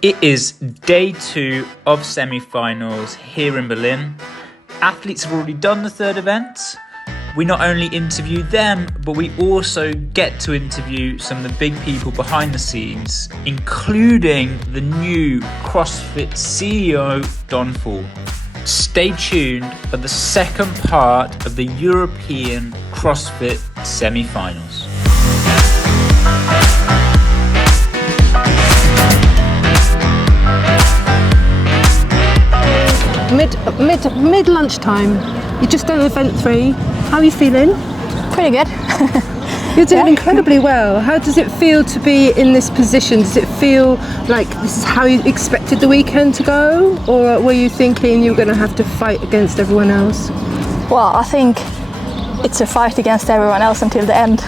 It is day 2 of semi-finals here in Berlin. Athletes have already done the third event. We not only interview them, but we also get to interview some of the big people behind the scenes, including the new CrossFit CEO, Faul. Stay tuned for the second part of the European CrossFit semi-finals. Mid lunchtime. You just done event 3. How are you feeling? Pretty good. You're doing incredibly well. How does it feel to be in this position? Does it feel like this is how you expected the weekend to go, or were you thinking you were going to have to fight against everyone else? Well, I think it's a fight against everyone else until the end.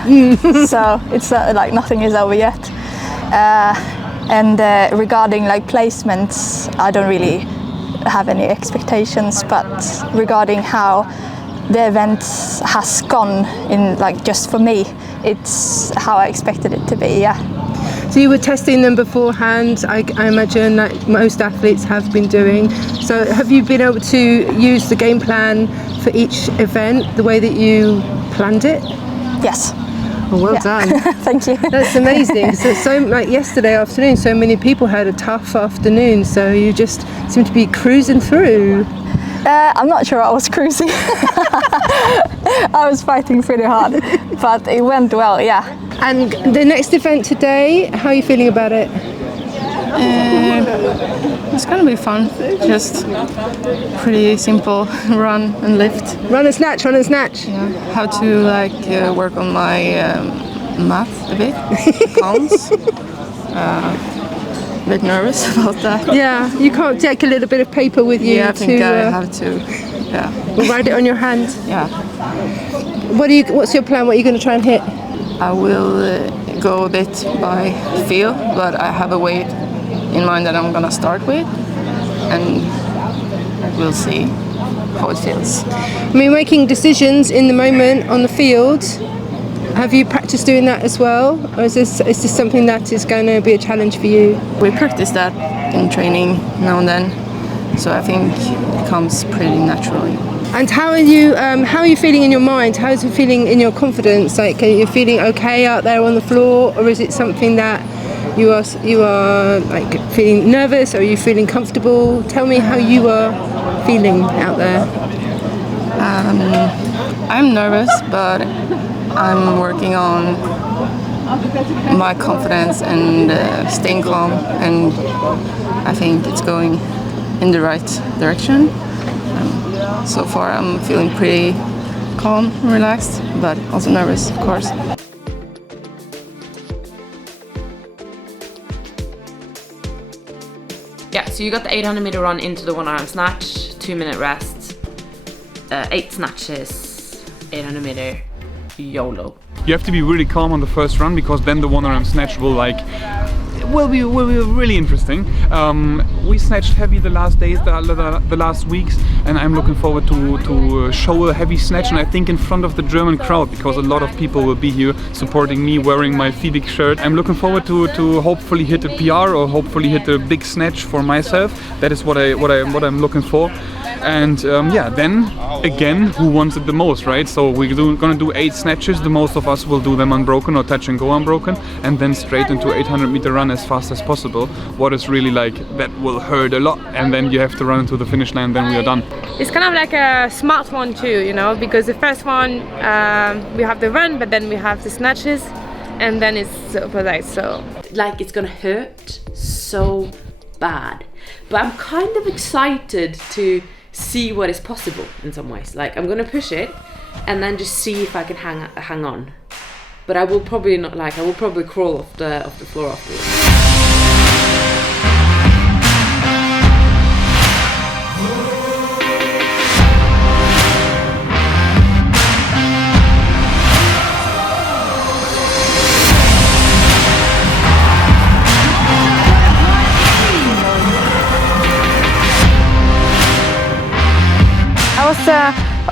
So it's like nothing is over yet. Regarding like placements, I don't really have any expectations, but regarding how the event has gone in, like, just for me, it's how I expected it to be. Yeah. So you were testing them beforehand, I imagine, like most athletes have been doing. So have you been able to use the game plan for each event the way that you planned it? Yes. Oh, well done. Thank you. That's amazing. So like yesterday afternoon, so many people had a tough afternoon, so you just seem to be cruising through. I'm not sure I was cruising. I was fighting pretty hard, but it went well, yeah. And the next event today, how are you feeling about it? It's gonna be fun. Just pretty simple run and lift. Run and snatch, run and snatch. Yeah. How to work on my math a bit. Counts. A bit nervous about that. Yeah, you can't take a little bit of paper with you. Yeah, I think I have to. Yeah. Write it on your hand. Yeah. What's your plan? What are you going to try and hit? I will go a bit by feel, but I have a weight in mind that I'm gonna start with, and we'll see how it feels. I mean, making decisions in the moment on the field. Have you practiced doing that as well, or is this something that is going to be a challenge for you? We practice that in training now and then, so I think it comes pretty naturally. And how are you feeling in your mind? How is it feeling in your confidence? Like, are you feeling okay out there on the floor, or is it something that you are like feeling nervous, or are you feeling comfortable? Tell me how you are feeling out there. I'm nervous, but I'm working on my confidence and staying calm, and I think it's going in the right direction. So far I'm feeling pretty calm and relaxed, but also nervous, of course. Yeah, so you got the 800 meter run into the 1 arm snatch, 2-minute rest, 8 snatches, 800 meter, YOLO. You have to be really calm on the first run, because then the 1 arm snatch will be really interesting. We snatched heavy the last days, the last weeks, and I'm looking forward to show a heavy snatch, and I think in front of the German crowd, because a lot of people will be here supporting me wearing my FIBIC shirt. I'm looking forward to hopefully hit a PR, or hopefully hit a big snatch for myself. That is what I'm looking for. And then again, who wants it the most, right? So we're gonna do 8 snatches. The most of us will do them unbroken or touch and go unbroken, and then straight into 800 meter run as fast as possible. What is really like, that will hurt a lot, and then you have to run into the finish line, then we are done. It's kind of like a smart one too, you know, because the first one we have the run, but then we have the snatches, and then it's opposite. So Like, it's gonna hurt so bad, but I'm kind of excited to see what is possible in some ways. Like, I'm gonna push it and then just see if I can hang on. But I will probably not, like, I will probably crawl off the floor afterwards.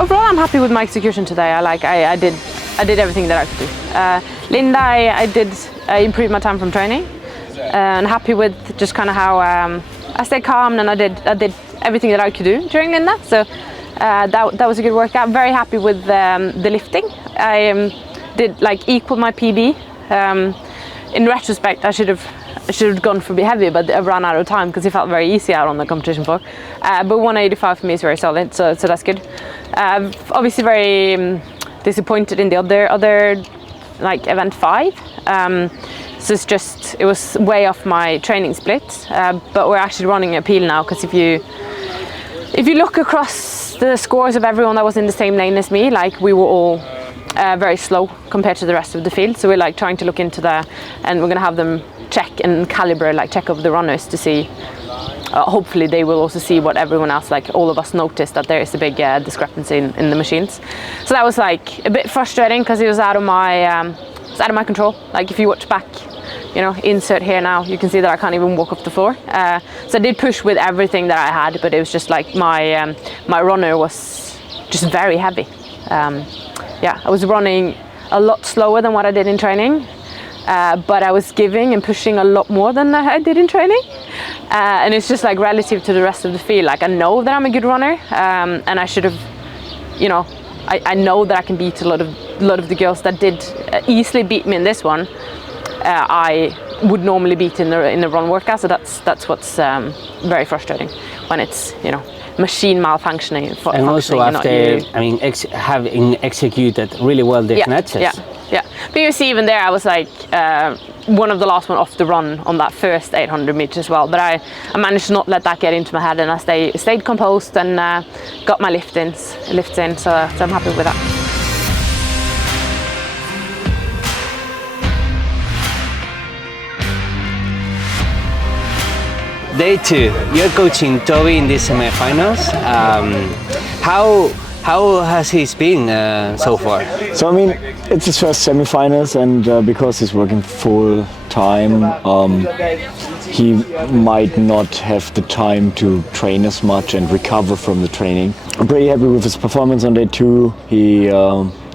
Overall, I'm happy with my execution today. I did everything that I could do. Linda, I improved my time from training. and happy with just kind of how I stayed calm, and I did everything that I could do during Linda. So that was a good workout. Very happy with the lifting. I did like equal my PB. In retrospect, I should have gone for a bit heavy, but I ran out of time because it felt very easy out on the competition floor. But 185 for me is very solid, so that's good. Obviously very disappointed in the other like event 5. So it was way off my training split. But we're actually running an appeal now, because if you look across the scores of everyone that was in the same lane as me, like we were all very slow compared to the rest of the field. So we're like trying to look into and we're gonna have them check and calibrate, like check over the runners to see. Hopefully they will also see what everyone else, like all of us, noticed, that there is a big discrepancy in the machines. So that was like a bit frustrating, because it was out of my control. Like if you watch back, you know, insert here now, you can see that I can't even walk off the floor. So I did push with everything that I had, but it was just like my runner was just very heavy. Yeah, I was running a lot slower than what I did in training, but I was giving and pushing a lot more than I did in training. And it's just like relative to the rest of the field. Like I know that I'm a good runner, and I should have, you know, I know that I can beat a lot of the girls that did easily beat me in this one. I would normally beat in the run workout, so that's what's very frustrating when it's, you know, machine malfunctioning. And also after, I mean, having executed really well the snatches. Yeah. But you see, even there, I was like one of the last one off the run on that first 800 meters as well. But I managed to not let that get into my head, and I stayed composed and got my lifts in. So I'm happy with that. Day 2, you're coaching Toby in these semifinals. How has he been so far? So I mean, it's his first semifinals, and because he's working full time, he might not have the time to train as much and recover from the training. I'm pretty happy with his performance on day 2. He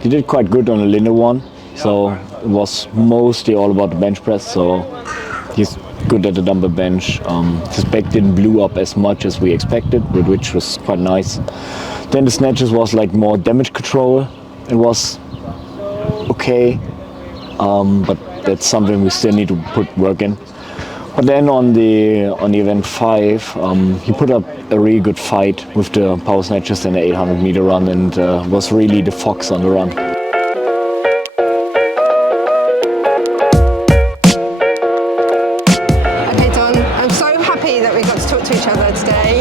did quite good on the Linda one, so it was mostly all about the bench press. So he's good at the dumbbell bench. His back didn't blow up as much as we expected, which was quite nice. Then the snatches was like more damage control. It was okay, but that's something we still need to put work in. But then on the event 5, he put up a really good fight with the power snatches and the 800 meter run, and was really the fox on the run.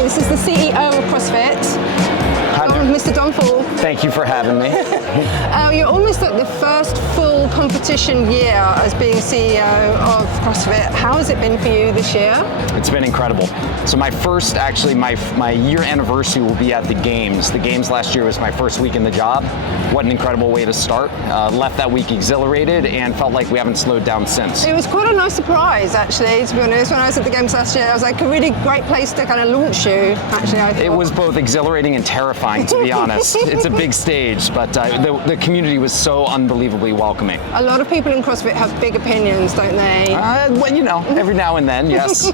This is the CEO of CrossFit, Mr. Don Faul. Thank you for having me. You're almost at the first full competition year as being CEO of CrossFit. How has it been for you this year? It's been incredible. So my year anniversary will be at the Games. The Games last year was my first week in the job. What an incredible way to start. Left that week exhilarated and felt like we haven't slowed down since. It was quite a nice surprise, actually, to be honest. When I was at the Games last year, it was like a really great place to kind of launch you, actually, I thought. It was both exhilarating and terrifying, to be honest. It's a big stage, but the community was so unbelievably welcoming. A lot of people in CrossFit have big opinions, don't they? Well, you know, every now and then, yes.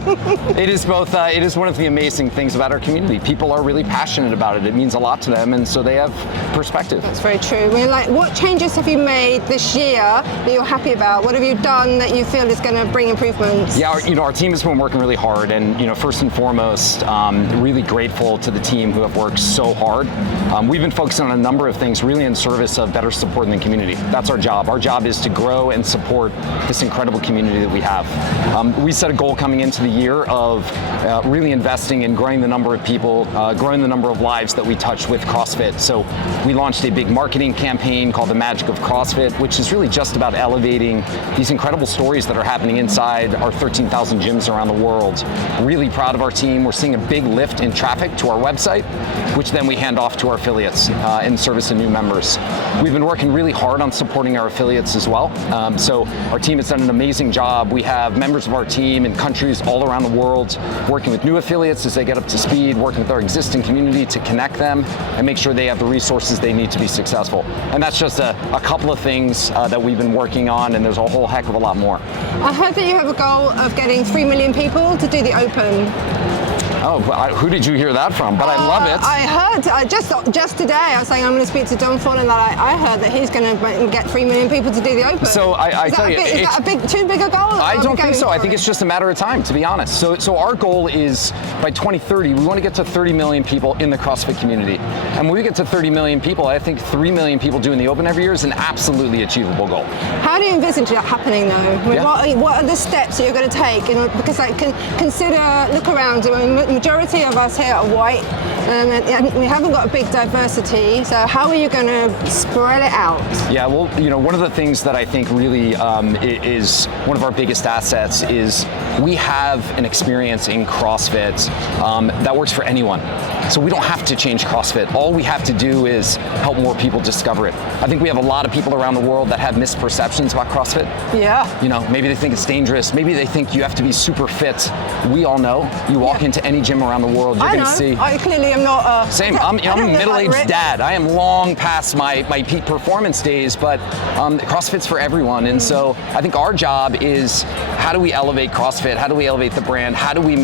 It is both. It is one of the amazing things about our community. People are really passionate about it. It means a lot to them, and so they have perspective. That's very true. We're like, what changes have you made this year that you're happy about? What have you done that you feel is going to bring improvements? Yeah, our team has been working really hard, and first and foremost, really grateful to the team who have worked so hard. We've been focusing on a number of things, really in service of better supporting the community. That's our job. Our job is to grow and support this incredible community that we have. We set a goal coming into the year of really investing in growing the number of people, growing the number of lives that we touch with CrossFit. So we launched a big marketing campaign called The Magic of CrossFit, which is really just about elevating these incredible stories that are happening inside our 13,000 gyms around the world. Really proud of our team. We're seeing a big lift in traffic to our website, which then we hand off to our affiliates in service of new members. We've been working really hard on supporting our affiliates as well. So our team has done an amazing job. We have members of our team in countries all around the world working with new affiliates as they get up to speed, working with our existing community to connect them and make sure they have the resources they need to be successful. And that's just a couple of things that we've been working on, and there's a whole heck of a lot more. I heard that you have a goal of getting 3 million people to do the Open. Oh, who did you hear that from? But I love it. I heard just today. I was saying I'm going to speak to Don Faul, and that I heard that he's going to get 3 million people to do the Open. So I tell you, is that too big a goal? I don't think so. I think it's just a matter of time, to be honest. So our goal is by 2030, we want to get to 30 million people in the CrossFit community. And when we get to 30 million people, I think 3 million people doing the Open every year is an absolutely achievable goal. How do you envisage that happening, though? I mean, what are the steps that you're going to take? Because look around. I mean, majority of us here are white, and we haven't got a big diversity, so how are you going to spread it out? Yeah, well, one of the things that I think really is one of our biggest assets is we have an experience in CrossFit that works for anyone. So we don't have to change CrossFit. All we have to do is help more people discover it. I think we have a lot of people around the world that have misperceptions about CrossFit. Yeah. Maybe they think it's dangerous. Maybe they think you have to be super fit. We all know. You walk into any gym around the world, you're going to see. I clearly am not. Same. I'm a middle-aged dad. I am long past my peak performance days, but CrossFit's for everyone. And so I think our job is, how do we elevate CrossFit? How do we elevate the brand? How do we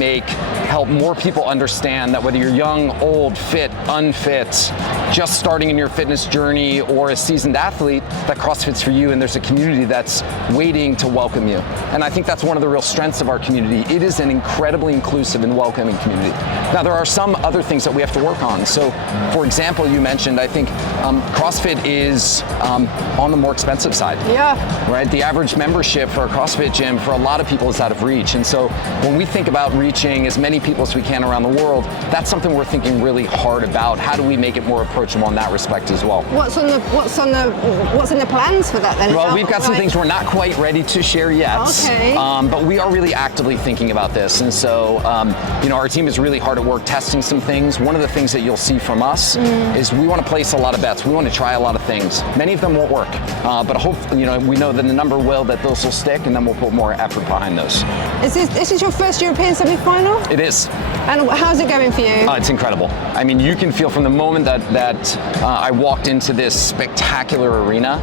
help more people understand that whether you're young, old, fit, unfit, just starting in your fitness journey, or a seasoned athlete, that CrossFit's for you, and there's a community that's waiting to welcome you. And I think that's one of the real strengths of our community. It is an incredibly inclusive and welcoming community. Now, there are some other things that we have to work on. So, for example, you mentioned, I think CrossFit is on the more expensive side. Yeah. Right? The average membership for a CrossFit gym for a lot of people is out of reach. And so when we think about reaching as many people as we can around the world, that's something we're thinking really hard about. How do we make it more approachable in that respect as well? What's in the plans for that then? Well, we've got some things we're not quite ready to share yet. Okay. But we are really actively thinking about this. And so, our team is really hard at work testing some things. One of the things that you'll see from us is we want to place a lot of bets. We want to try a lot of things. Many of them won't work, but hopefully, we know that the number will, that those will stick, and then we'll put more effort behind those. Is this your first European semi-final? It is. And how's it going for you? It's incredible. I mean, you can feel from the moment that I walked into this spectacular arena,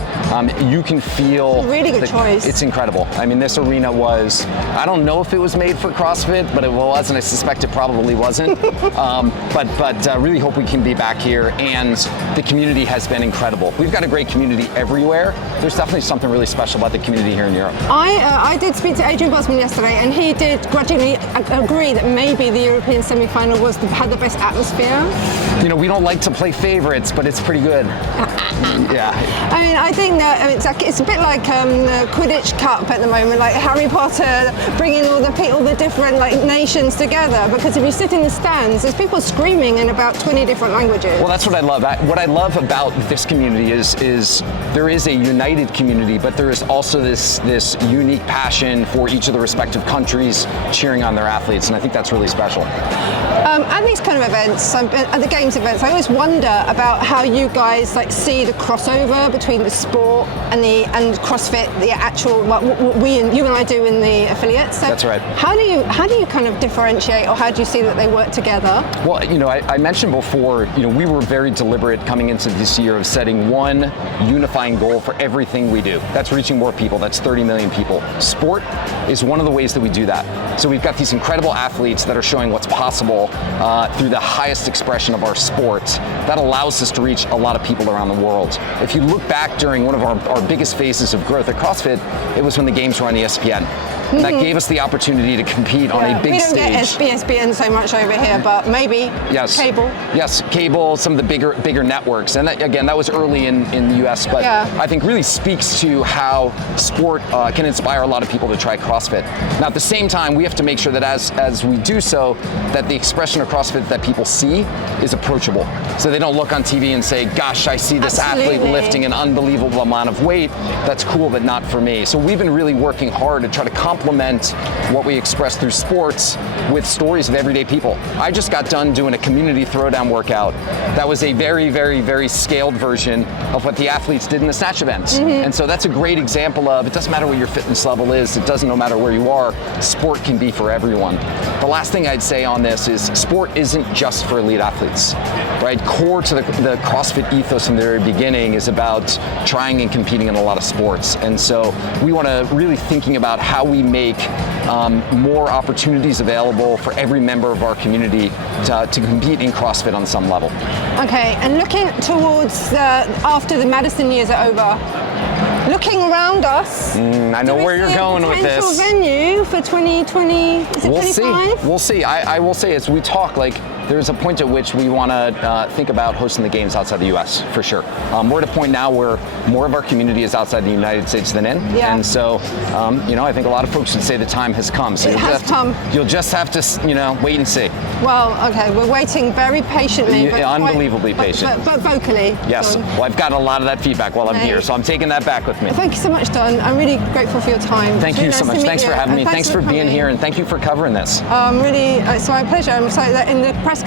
you can feel... It's a really good choice. It's incredible. I mean, this arena was, I don't know if it was made for CrossFit, but it was, and I suspect it probably wasn't. but really hope we can be back here, and the community has been incredible. We've got a great community everywhere. There's definitely something really special about the community here in Europe. I did speak to Adrian Bosman yesterday, and he did grudgingly agree that maybe the European semi-final had the best atmosphere. We don't like to play favorites, but it's pretty good. Yeah. I mean, I think that it's a bit like the Quidditch Cup at the moment, like Harry Potter bringing all the different nations together. Because if you sit in the stands, there's people screaming in about 20 different languages. Well, that's what I love. What I love about this community is there is a united community, but there is also this unique passion for each of the respective countries cheering on their athletes, and I think that's really special. At these kind of events, at the games events, I always wonder about how you guys see the crossover between the sport and CrossFit, the actual what you and I do in the affiliates. So that's right. How do you kind of differentiate, or how do you see that they work together? Well, I mentioned before, we were very deliberate coming into this year of setting one unifying goal for everything we do. That's reaching more people. That's 30 million people. Sport is one of the ways that we do that. So we've got these incredible athletes that are showing what's possible through the highest expression of our sport. That allows us to reach a lot of people around the world. If you look back during one of our biggest phases of growth at CrossFit, it was when the games were on ESPN. And that gave us the opportunity to compete on a big stage. We don't get ESPN so much over here, but maybe cable. Yes, cable, some of the bigger networks. And that was early in the US, but I think really speaks to how sport can inspire a lot of people to try CrossFit. Now, at the same time, we have to make sure that as we do so, that the expression of CrossFit that people see is approachable. So they don't look on TV and say, gosh, I see this athlete lifting an unbelievable amount of weight. That's cool, but not for me. So we've been really working hard to try to complement supplement what we express through sports with stories of everyday people. I just got done doing a community throwdown workout that was a very, very, very scaled version of what the athletes did in the snatch events. And so that's a great example of, it doesn't matter what your fitness level is, it doesn't no matter where you are, sport can be for everyone. The last thing I'd say on this is sport isn't just for elite athletes, right? Core to the CrossFit ethos from the very beginning is about trying and competing in a lot of sports. And so we want to really thinking about how we make more opportunities available for every member of our community to compete in CrossFit on some level. Okay, and looking towards after the Madison years are over, looking around us, I know where you're going with this. Potential venue for 2020, is it 25? We'll see. I will say, as we talk, like, there's a point at which we want to think about hosting the games outside the U.S. for sure. We're at a point now where more of our community is outside the United States than in, and so I think a lot of folks would say the time has come. So you'll just have to wait and see. Well, okay, we're waiting very patiently. Unbelievably patient. But vocally. Yes. Well, I've got a lot of that feedback while I'm here, so I'm taking that back with me. Thank you so much, Don. I'm really grateful for your time. Thank you so much. Thanks for having me. Thanks for being here, and thank you for covering this. It's my pleasure. I'm excited that in the press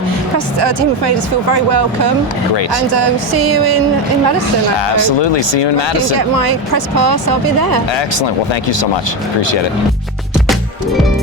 team of Raiders feel very welcome. Great. And see you in Madison. Absolutely. See you in Madison. If I can get my press pass, I'll be there. Excellent. Well, thank you so much. Appreciate it.